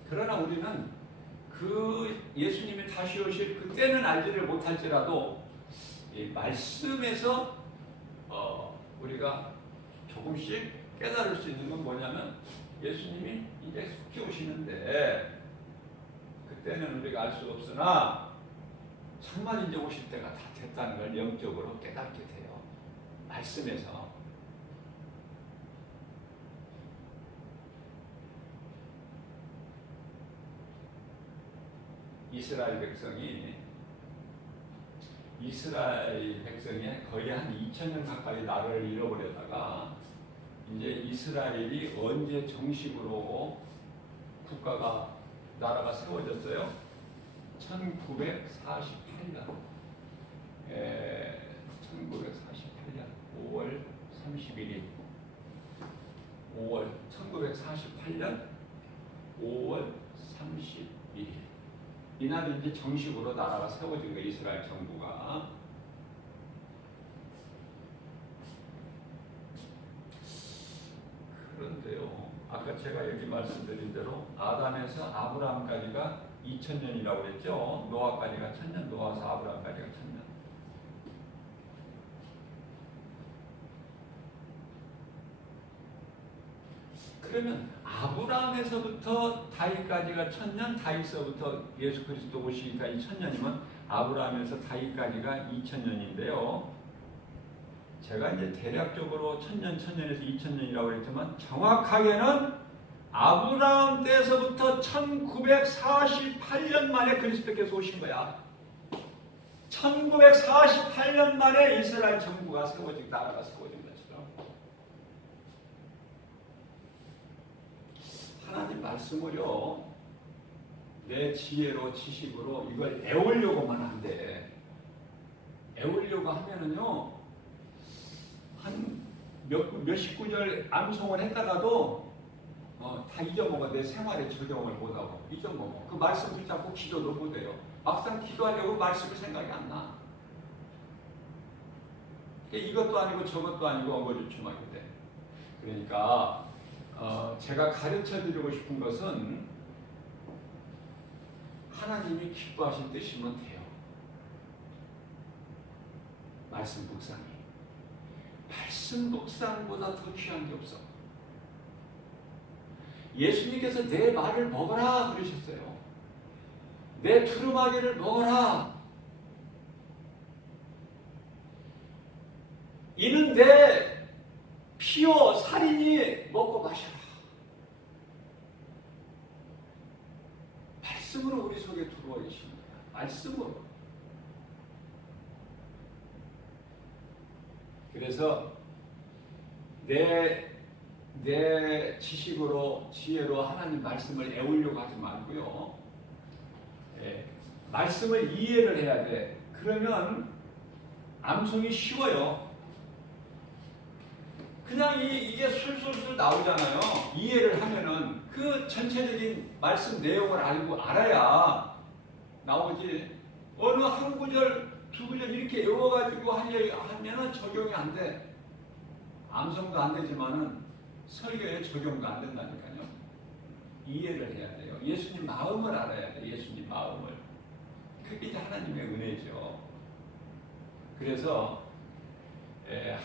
그러나 우리는 그 예수님이 다시 오실 그때는 알지를 못할지라도 이 말씀에서 우리가 조금씩 깨달을 수 있는 건 뭐냐면 예수님이 이제 속히 오시는데 그때는 우리가 알 수 없으나 정말 이제 오실 때가 다 됐다는 걸 영적으로 깨닫게 돼요. 말씀에서. 이스라엘 백성이 거의 한 2000년 가까이 나라를 잃어버려다가 이제 이스라엘이 언제 정식으로 나라가 세워졌어요? 1948년 5월 31일 1948년 5월 31일 이날이 이제 정식으로 나라가 세워진 거예요. 이스라엘 정부가. 그런데요, 아까 제가 여기 말씀드린 대로 아담에서 아브라함까지가 2000년이라고 했죠. 노아까지가 1000년, 노아에서 아브라함까지가 1000년. 그러면 아브라함에서부터 다윗까지가 1000년, 다윗서부터 예수 그리스도 오시기가 2000년이면 아브라함에서 다윗까지가 2000년인데요. 제가 이제 대략적으로 1000년에서 2000년이라고 했지만 정확하게는 아브라함 때에서부터 1948년 만에 그리스도께서 오신 거야. 1948년 만에 이스라엘 정부가 세워진, 나라가 세워진 것처럼. 하나님 말씀을요, 내 지혜로 지식으로 이걸 애우려고만 안 돼. 애우려고 하면은요, 한 몇십 구절 암송을 했다가도 다 잊어먹어. 내 생활에 적용을 못하고 잊어먹어. 그 말씀 붙잡고 기도도 못해요. 막상 기도하려고 말씀이 생각이 안 나. 이것도 아니고 저것도 아니고 엉거주춤하게 돼. 그러니까 제가 가르쳐드리고 싶은 것은 하나님이 기뻐하신 뜻이면 돼요. 말씀 묵상이. 말씀 묵상보다 더 귀한 게 없어. 예수님께서 내 말을 먹어라 그러셨어요. 내 두루마기를 먹어라. 이는 내 피요 살이니 먹고 마셔라. 말씀으로 우리 속에 들어와 계시는 거야. 말씀으로. 그래서 내 지식으로 지혜로 하나님 말씀을 애우려고 하지 말고요. 말씀을 이해를 해야 돼. 그러면 암송이 쉬워요. 그냥 이게 술술술 나오잖아요. 이해를 하면은 그 전체적인 말씀 내용을 알아야 나오지. 어느 한 구절, 두 구절 이렇게 외워가지고 하면은 적용이 안 돼. 암송도 안 되지만은 설교에 적용도 안 된다니까요. 이해를 해야 돼요. 예수님 마음을 알아야 돼. 예수님 마음을. 그게 이제 하나님의 은혜죠. 그래서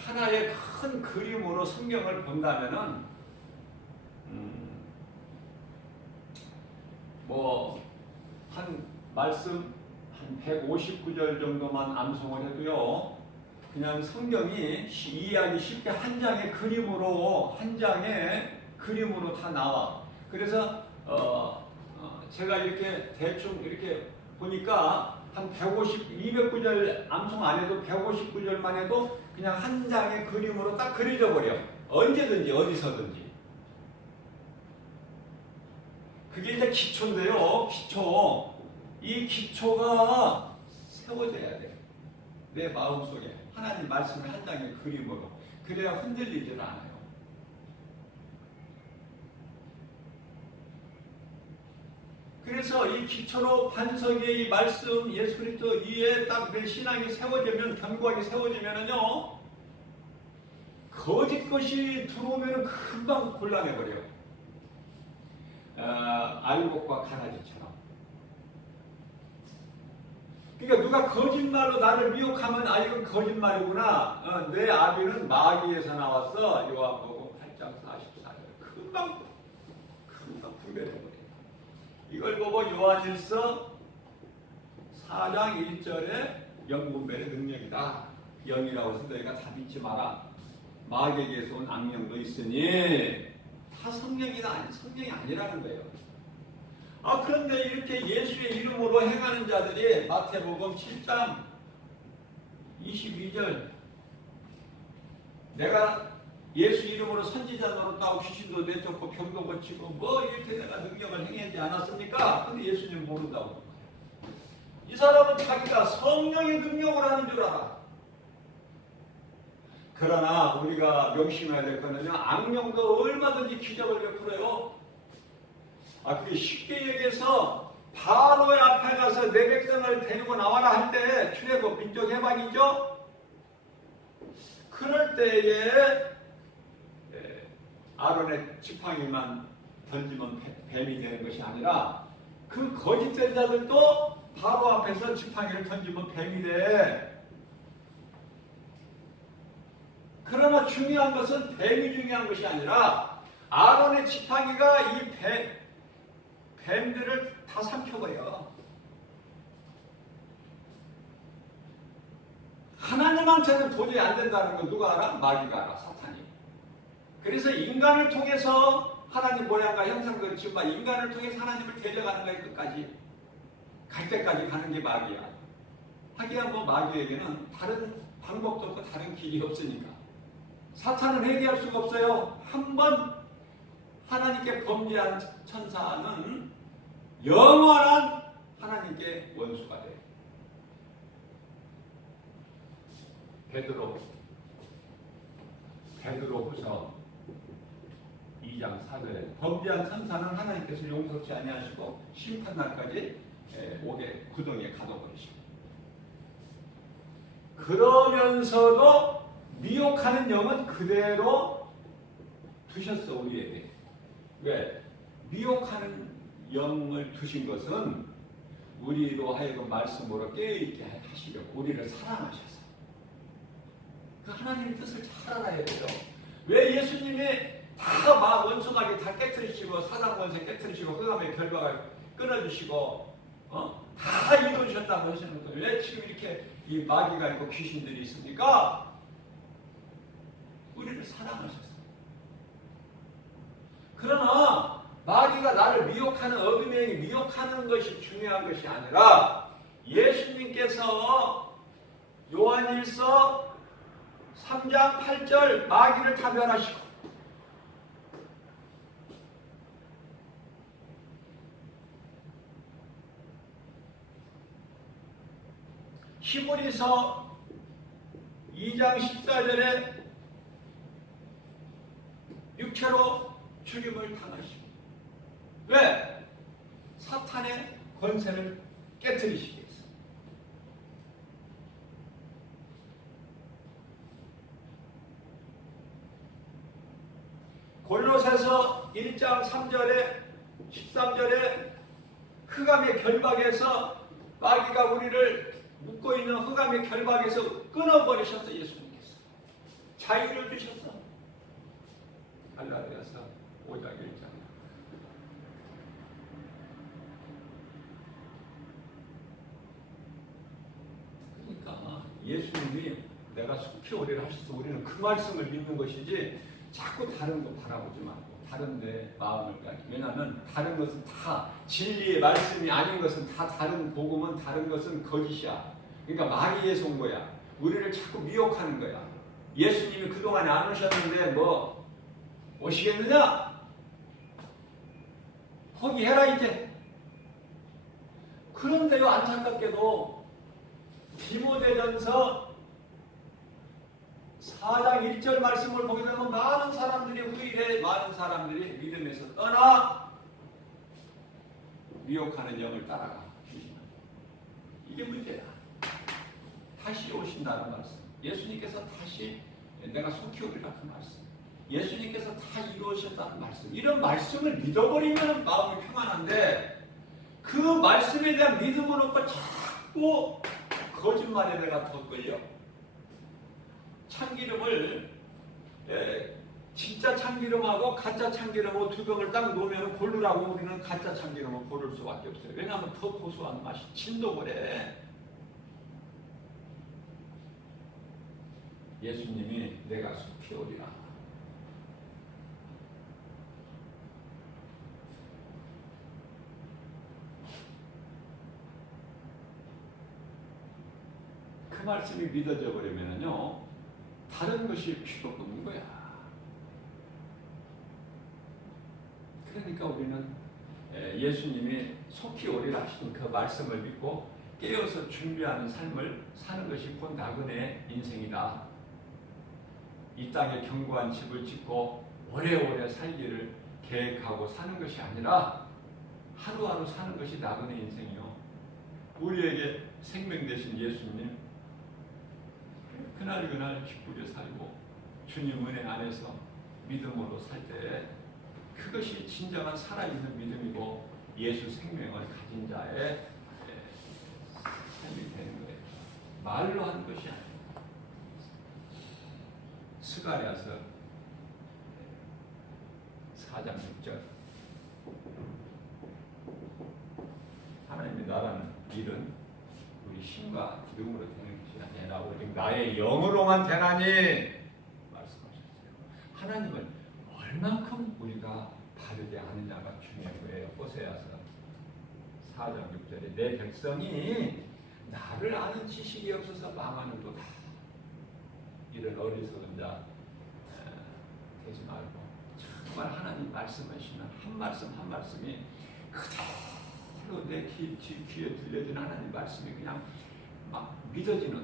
하나의 큰 그림으로 성경을 본다면은 한 말씀 한 159절 정도만 암송을 해도요. 그냥 성경이 이해하기 쉽게 한 장의 그림으로 다 나와. 그래서 제가 이렇게 대충 이렇게 보니까 한 150, 200구절 암송 안 해도 150구절만 해도 그냥 한 장의 그림으로 딱 그려져 버려. 언제든지 어디서든지. 그게 이제 기초인데요. 기초. 이 기초가 세워져야 돼. 내 마음속에 하나님 말씀을 한 장의 그림으로. 그래야 흔들리질 않아요. 그래서 이 기초로 반석의 이 말씀 예수 그리스도 위에 딱 내 신앙이 세워지면, 견고하게 세워지면은요, 거짓 것이 들어오면 금방 곤란해버려요. 알곡과 가라지처럼. 그러니까 누가 거짓말로 나를 미혹하면 이건 거짓말이구나. 내 아비는 마귀에서 나왔어. 요한복음 8장 44절. 금방 분별해버려요. 이걸 보고 요한일서 4장 1절에 영분별의 능력이다. 영이라고 해서 너희가 다 믿지 마라. 마귀에게서 온 악령도 있으니 다 성령이다. 성령이 아니라는 거예요. 그런데 이렇게 예수의 이름으로 행하는 자들이 마태복음 7장 22절 내가 예수 이름으로 선지자 노릇하고 귀신도 내쫓고 병도 고치고 이렇게 내가 능력을 행하지 않았습니까? 근데 예수님 모른다고. 이 사람은 자기가 성령의 능력을 하는 줄 알아. 그러나 우리가 명심해야 될 거는요, 악령도 얼마든지 기적을 베풀어요. 그게 쉽게 얘기해서 바로의 앞에 가서 내 백성을 데리고 나와라 할 때 출애굽 민족 해방이죠. 그럴 때에 아론의 지팡이만 던지면 뱀이 되는 것이 아니라 그 거짓된 자들도 바로 앞에서 지팡이를 던지면 뱀이 돼. 그러나 중요한 것은 뱀이 중요한 것이 아니라 아론의 지팡이가 이 뱀들을 다 삼켜버려. 하나님한테는 도저히 안 된다는 건 누가 알아? 마귀가 알아. 사탄이. 그래서 인간을 통해서 하나님 모양과 형상을 지은 인간을 통해서 하나님을 데려가는 거야. 끝까지. 갈 때까지 가는 게 마귀야. 하기야 마귀에게는 다른 방법도 없고 다른 길이 없으니까. 사탄은 회개할 수가 없어요. 한번 하나님께 범죄한 천사는 영원한 하나님께 원수가 돼. 베드로후서 2장 4절에 범죄한 천사는 하나님께서 용서치 아니하시고 심판날까지 옥에 구덩이에 가둬버리시고, 그러면서도 미혹하는 영은 그대로 두셨어. 우리에게. 왜? 미혹하는 영을 두신 것은 우리로 하여금 말씀으로 깨어있게 하시려고, 우리를 사랑하셔서. 그 하나님의 뜻을 잘 알아야 돼요. 왜 예수님이 다 원수마귀 다 깨트리시고 사단 원수 깨트리시고 흑암의 결박을 끊어주시고 다 이루셨다고 하시는 거예요. 왜 지금 이렇게 이 마귀가 있고 귀신들이 있습니까? 우리를 사랑하셨어요. 그러나 마귀가 나를 미혹하는, 어둠의 영이 미혹하는 것이 중요한 것이 아니라 예수님께서 요한일서 3장 8절 마귀를 다 멸하시고 히브리서 2장 14절에 육체로 죽임을 당하시고, 왜? 사탄의 권세를 깨뜨리시기 위해서. 골로새서 1장 3절에 13절에 흑암의 결박에서 마귀가 우리를 묶고 있는 흑암의 결박에서 끊어버리셨어. 예수님께서 자유를 주셨어. 갈라디아서 5장 1장. 그러니까 예수님이 내가 속히 오리라 하셔서 우리는 그 말씀을 믿는 것이지, 자꾸 다른 거 바라보지 말고 다른 데 마음을 가지. 왜냐하면 다른 것은 다 진리의 말씀이 아닌 것은 다 다른 복음은 다른 것은 거짓이야. 그러니까 마귀에서 온 거야. 우리를 자꾸 미혹하는 거야. 예수님이 그동안에 안 오셨는데 뭐 오시겠느냐? 포기해라 이제. 그런데요, 안타깝게도 디모데전서 4장 1절 말씀을 보게 되면 많은 사람들이 후일에 많은 사람들이 믿음에서 떠나 미혹하는 영을 따라가. 이게 문제야. 다시 오신다는 말씀. 예수님께서 다시 내가 속히 오리라 그 말씀. 예수님께서 다 이루어졌다는 말씀. 이런 말씀을 믿어버리면 마음이 평안한데 그 말씀에 대한 믿음을 없고 자꾸 거짓말에 내가 더 끌려. 참기름을 진짜 참기름하고 가짜 참기름하고 두 병을 딱 놓으면 고르라고 우리는 가짜 참기름을 고를 수밖에 없어요. 왜냐하면 더 고소한 맛이 진동을 해. 예수님이 내가 속히 오리라. 그 말씀이 믿어져 버리면요 다른 것이 필요가 없는 거야. 그러니까 우리는 예수님이 속히 오리라 하신 그 말씀을 믿고 깨어서 준비하는 삶을 사는 것이 곧 나그네 인생이다. 이 땅에 견고한 집을 짓고 오래오래 살기를 계획하고 사는 것이 아니라 하루하루 사는 것이 나그네 인생이요. 우리에게 생명 되신 예수님 그날 기쁘게 살고 주님 은혜 안에서 믿음으로 살 때 그것이 진정한 살아있는 믿음이고 예수 생명을 가진 자의 삶이 되는 거예요. 말로 하는 것이 아니에요. 스가랴서 4장 6절 하나님의 나라는 일은 우리 힘과 기름으로 되는 것이 아니라 오직 나의 영으로만 되나니 말씀하셨어요. 하나님을 얼만큼 우리가 바르게 아느냐가 중요한 거예요. 호세아서 4장 6절에 내 백성이 나를 아는 지식이 없어서 망하는도다. 이런 어리석은 자 되지 말고 정말 하나님 말씀하시는 한 말씀 한 말씀이 그대로 내 귀에 들려진 하나님 말씀이 그냥 막 믿어지는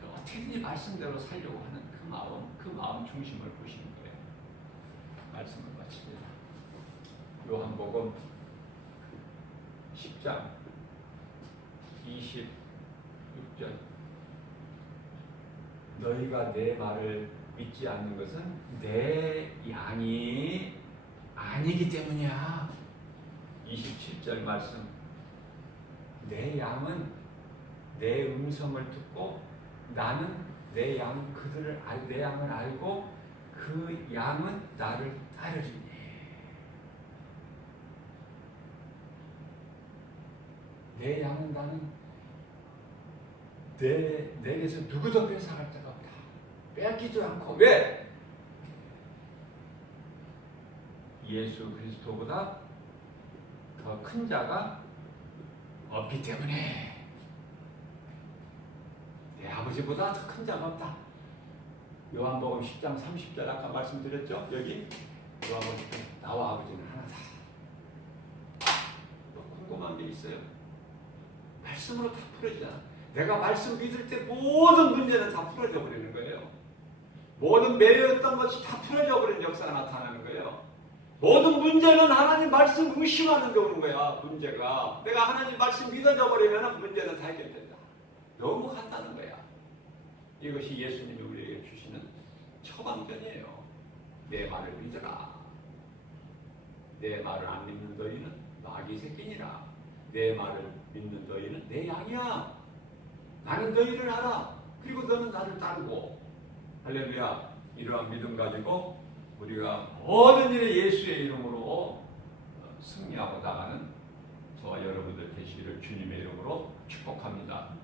그 어떻게든지 말씀대로 살려고 하는 그 마음 중심을 보시는 거예요. 말씀을 마칩니다. 요한복음 10장 26절 너희가 내 말을 믿지 않는 것은 내 양이 아니기 때문이야. 27절 말씀 내 양은 내 음성을 듣고 나는 내 양을 알고 그 양은 나를 따르리니. 내 양은 나는 내게서 누구도 뺏어갈 자가 없다. 빼앗기도 않고. 왜? 예수 그리스도보다 더 큰 자가 없기 때문에. 내 아버지보다 더 큰 자가 없다. 요한복음 10장 30절 아까 말씀드렸죠? 여기 요한복음 10장 나와 아버지는 하나다. 궁금한 게 있어요? 말씀으로 다 풀어지잖아. 내가 말씀 믿을 때 모든 문제는 다 풀어져 버리는 거예요. 모든 매였던 것이 다 풀어져 버리는 역사가 나타나는 거예요. 모든 문제는 하나님 말씀 의심하는 데 오는 거야. 문제가 내가 하나님 말씀 믿어져 버리면 문제는 다 해결된다. 너무 간단한 거야. 이것이 예수님이 우리에게 주시는 처방전이에요. 내 말을 믿어라. 내 말을 안 믿는 너희는 마귀 새끼니라. 내 말을 믿는 너희는 내 양이야. 나는 너희를 알아. 그리고 너는 나를 따르고. 할렐루야. 이러한 믿음 가지고 우리가 모든 일에 예수의 이름으로 승리하고 나가는 저와 여러분들 되시기를 주님의 이름으로 축복합니다.